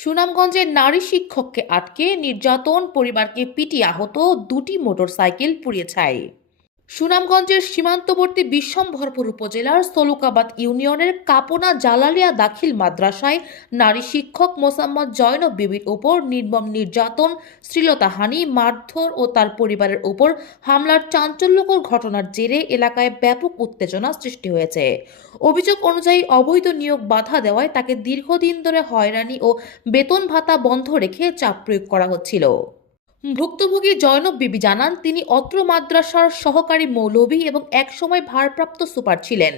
সুনামগঞ্জের নারী শিক্ষককে আটকে নির্যাতন পরিবারকে পিটি আহত দুটি মোটরসাইকেল পুড়িয়ে ছাই। সুনামগঞ্জের সীমান্তবর্তী বিশ্বম্ভরপুর উপজেলার সলুকাবাদ ইউনিয়নের কাপনা জালালিয়া দাখিল মাদ্রাসায় নারী শিক্ষক মোসাম্মদ জয়নব বিবির ওপর নির্মম নির্যাতন শ্লীলতাহানি মারধর ও তার পরিবারের ওপর হামলার চাঞ্চল্যকর ঘটনার জেরে এলাকায় ব্যাপক উত্তেজনা সৃষ্টি হয়েছে। অভিযোগ অনুযায়ী অবৈধ নিয়োগ বাধা দেওয়ায় তাকে দীর্ঘদিন ধরে হয়রানি ও বেতন ভাতা বন্ধ রেখে চাপ প্রয়োগ করা হচ্ছিল। ভুক্তভোগী জয়নব বিবি জানান, তিনি অত্র মাদ্রাসার সহকারী মৌলভী এবং একসময় ভারপ্রাপ্ত সুপার ছিলেন।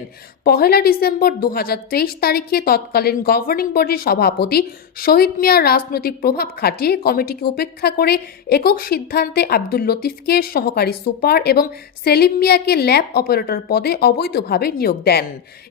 পহেলা ডিসেম্বর দু হাজার তেইশ তারিখে তৎকালীন গভর্নিং বডির সভাপতি শহীদ মিয়ার রাজনৈতিক প্রভাব খাটিয়ে কমিটিকে উপেক্ষা করে একক সিদ্ধান্তে আব্দুল লতিফকে সহকারী সুপার এবং সেলিম মিয়াকে ল্যাব অপারেটর পদে অবৈধভাবে নিয়োগ দেন।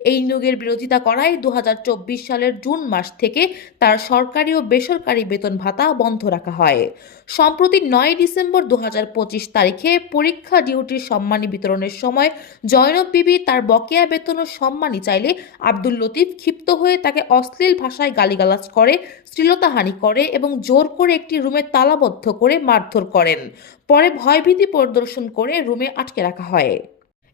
এই নিয়োগের বিরোধিতা করায় দু হাজার চব্বিশ সালের জুন মাস থেকে তার সরকারি ও বেসরকারি বেতন ভাতা বন্ধ রাখা হয়। সম্প্রতি নয় ডিসেম্বর দুহাজার পঁচিশ তারিখে পরীক্ষা ডিউটির সম্মানী বিতরণের সময় জয়নব বিবি তার বকেয়া বেতন ও সম্মানী চাইলে আব্দুল লতিফ ক্ষিপ্ত হয়ে তাকে অশ্লীল ভাষায় গালিগালাজ করে, শ্লীলতাহানি করে এবং জোর করে একটি রুমে তালাবদ্ধ করে মারধর করেন। পরে ভয়ভীতি প্রদর্শন করে রুমে আটকে রাখা হয়।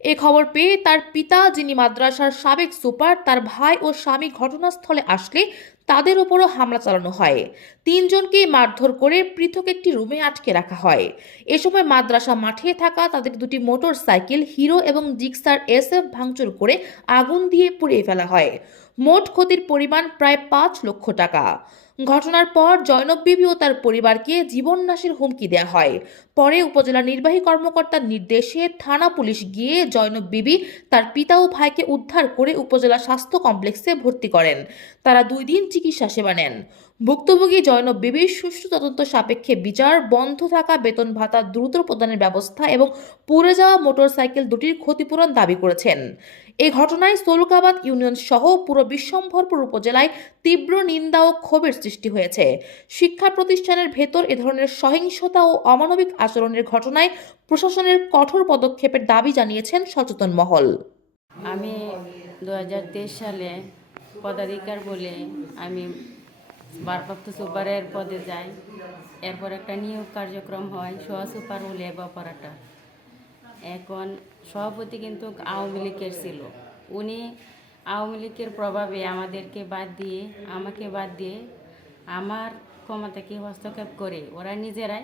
এ খবর পেয়ে তার পিতা, যিনি মাদ্রাসার সাবেক সুপার, তার ভাই ও স্বামী ঘটনাস্থলে আসলে তাদের উপরও হামলা চালানো হয়। তিনজনকে মারধর করে পৃথক একটি রুমে আটকে রাখা হয়। এ সময় মাদ্রাসা মাঠে থাকা তাদের দুটি মোটর সাইকেল হিরো এবং জিক্সার এসএফ ভাঙচুর করে আগুন দিয়ে পুড়িয়ে ফেলা হয়। মোট ক্ষতির পরিমাণ প্রায় পাঁচ লক্ষ টাকা। ঘটনার পর জয়নব বিবি ও তার পরিবারকে জীবননাশের হুমকি দেওয়া হয়। পরে উপজেলা নির্বাহী কর্মকর্তার নির্দেশে থানা পুলিশ গিয়ে জয়নব বিবি তার পিতা ও ভাইকে উদ্ধার করে উপজেলা স্বাস্থ্য কমপ্লেক্সে ভর্তি করেন। তারা দুই দিন চিকিৎসা সেবা নেন। ভুক্তভোগী জয়নব বিবির সুষ্ঠু তদন্ত সাপেক্ষে বিচার, বন্ধ থাকা বেতন ভাতা দ্রুত প্রদানের ব্যবস্থা এবং পুড়ে যাওয়া মোটরসাইকেল দুটির ক্ষতিপূরণ দাবি করেছেন। এই ঘটনায় সলুকাবাদ ইউনিয়ন সহ পুরো বিশ্বম্ভরপুর উপজেলায় তীব্র নিন্দা ও ক্ষোভের সৃষ্টি হয়েছে। শিক্ষা প্রতিষ্ঠানের ভেতর এ ধরনের সহিংসতা ও অমানবিক আচরণের ঘটনায় প্রশাসনের কঠোর পদক্ষেপের দাবি জানিয়েছেন সচেতন মহল। আমি দু সালে পদাধিকার বলে আমি ভারপ্রাপ্ত সুপারের পদে যাই। এরপর একটা নিয়োগ কার্যক্রম হয়, সোয়া সুপার ও লেব অপারেটর এখন সভাপতি কিন্তু আওয়ামী লীগের ছিল। উনি আওয়ামী লীগের প্রভাবে আমাদেরকে বাদ দিয়ে, আমাকে বাদ দিয়ে আমার ক্ষমতাকে হস্তক্ষেপ করে ওরা নিজেরাই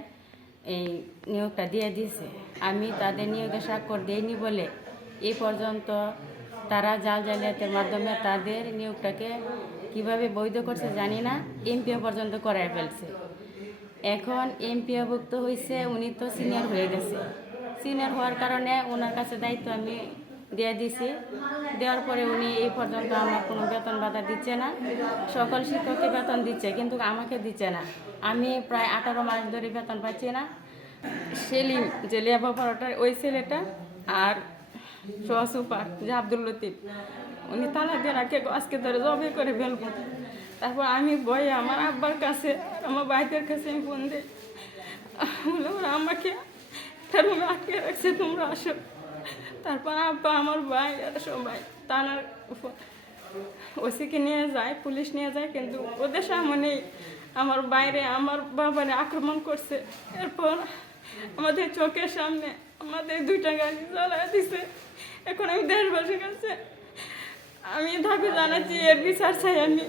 এই নিয়োগটা দিয়ে দিয়েছে। আমি তাদের নিয়োগে স্বাক্ষর দিইনি বলে এই পর্যন্ত তারা জাল জালিয়াতের মাধ্যমে তাদের নিয়োগটাকে কীভাবে বৈধ করছে জানি না এমপিও পর্যন্ত করায় ফেলছে। এখন এমপিওভুক্ত হয়েছে উনি তো সিনিয়র হয়ে গেছে। সিনিয়র হওয়ার কারণে ওনার কাছে দায়িত্ব আমি দিয়ে দিছি। দেওয়ার পরে উনি এই পর্যন্ত আমার কোনো বেতন ভাতা দিচ্ছে না। সকল শিক্ষককে বেতন দিচ্ছে, কিন্তু আমাকে দিচ্ছে না। আমি প্রায় আঠারো মাস ধরে বেতন পাচ্ছি না। সেলিম যে লেবা পরোটার ওই ছেলেটা আর সোয়া সুপার যে আব্দুল লতিফ উনি তালা দিয়ে রাখে, আজকে ধরে জবে করে ফেলব। তারপর আমি বই আমার আব্বার কাছে, আমার ভাইদের কাছে আমি ফোন দিই। বলে, ওরা আমাকে তার আটকে রাখছে, তোমরা আসো। তারপর আব্বা, আমার ভাই সবাই তানার ওসিকে নিয়ে যায়, পুলিশ নিয়ে যায়, কিন্তু ওদের সামনেই আমার বাইরে, আমার বাবারে আক্রমণ করছে। এরপর আমাদের চোখের সামনে আমাদের দুইটা গাড়ি জ্বালায় দিছে। এখন আমি দেশবাসীর কাছে আমি দাবি জানাচ্ছি এর বিচার চাই আমি।